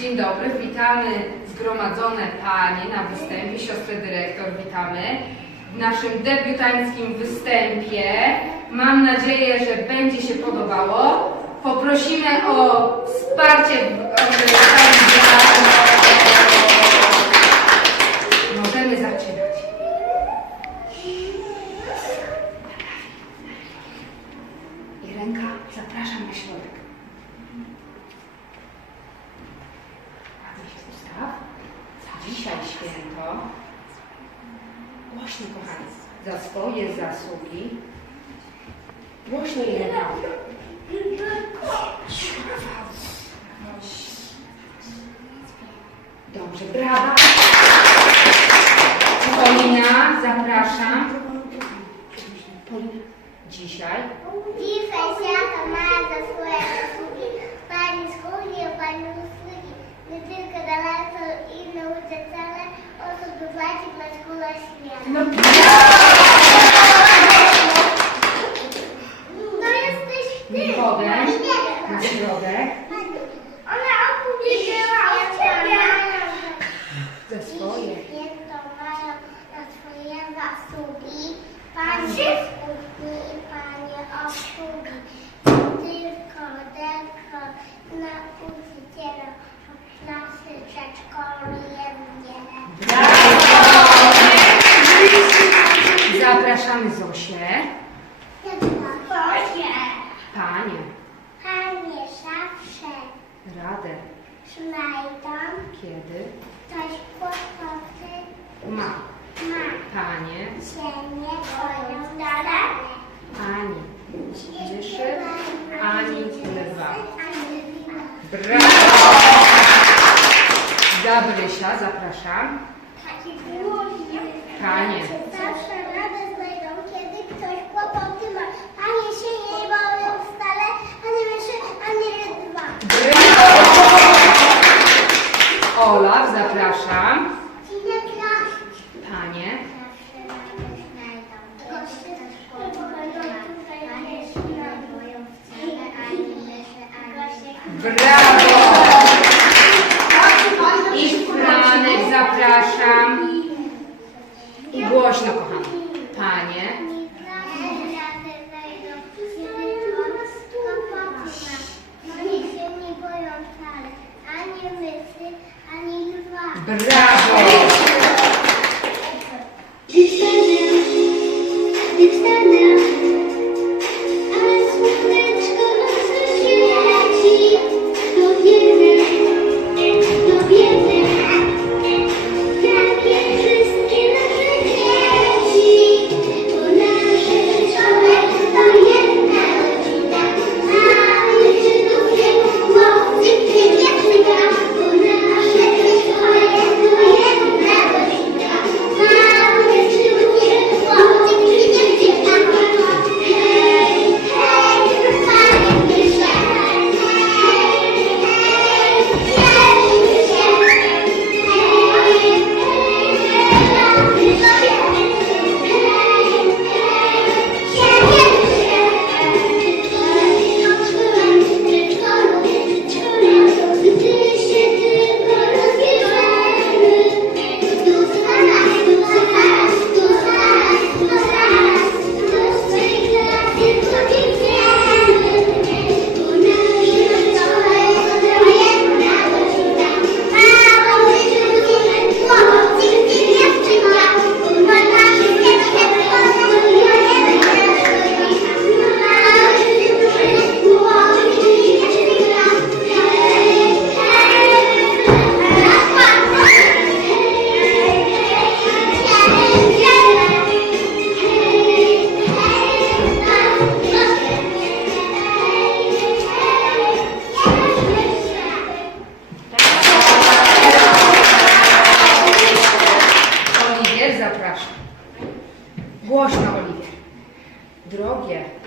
Dzień dobry, witamy zgromadzone panie na występie, siostrę dyrektor witamy w naszym debiutanckim występie. Mam nadzieję, że będzie się podobało. Poprosimy o wsparcie w organizacji. Możemy zaczynać. Irenka, zapraszam na środek. Ładnie się ustaw. Dzisiaj święto. Głośno, kochani. Za swoje zasługi. Głośno, Irenka. Dobrze, brawa. Polina, zapraszam. Polina, dzisiaj Dzisiaj ma za swoje zasługi. Pani schudnie, pani usługi. Nie tylko daleko i nauczy cele osób wypłaci na szkołę świata. No To jesteś ty. Nikodem, Nie. na środek. Ona opowiedziała o ciebie. Ze swoje. Święto mają na swoje zasługi. Pani skutni i panie obsługi. Tylko tylko nauczyciele klasy przedszkoli wiele. Zapraszamy Zosię. Boże, Panie, panie zawsze radę. znajdą Kiedy? coś kłopoty Ma. Panie, Się nie boją dalej. ani dyszy, ani. Ani Brawo! Gabrysia, zapraszam. Panie. Zawsze radę znajdą, kiedy ktoś kłopoty ma. Panie się nie boją wcale, ani myszy, ani rydwa. Olaf, zapraszam. Cinekla. Panie, Zawsze radę znajdą, kiedy ktoś kłopoty ma. Panie się nie boją wcale, ani myszy, ani brawo! I Franek, zapraszam. I głośno, kochani. Panie, brawo!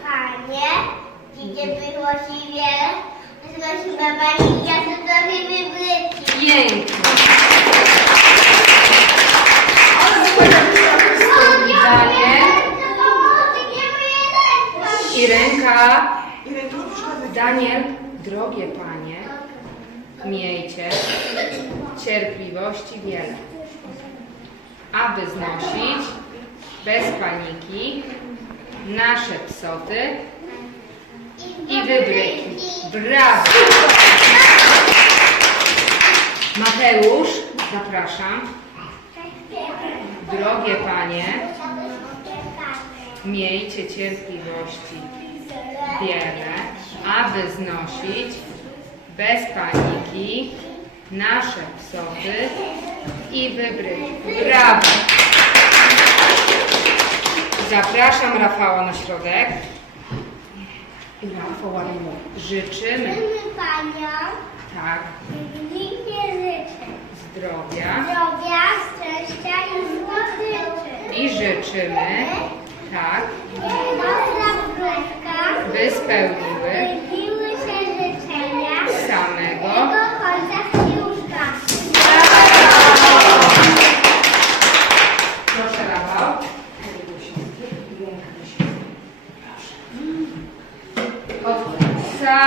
Panie, gdzie było ci wiele, zgłosiła pani, ja to sobie wybryci. pięknie. I ręka. Daniel, drogie panie, Miejcie cierpliwości wiele, aby znosić bez paniki nasze psoty i wybryki. Brawo! Mateusz, zapraszam. Drogie panie, miejcie cierpliwości wiele, aby znosić bez paniki nasze psoty i wybryki. Brawo! Zapraszam Rafała na środek. I Rafał ładnie mówi. Życzymy, Życzymy Paniom tak, pięknie życzę. zdrowia Zdrowia, szczęścia i słodyczy. i życzymy, tak, Dobra wróżka. by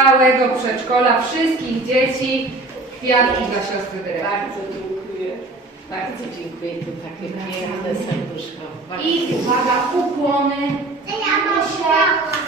całego przedszkola, wszystkich dzieci, kwiatki dla siostry dyrektor. Bardzo dziękuję. Bardzo dziękuję, to takie piękne serduszko. I uwaga, ukłony. Proszę.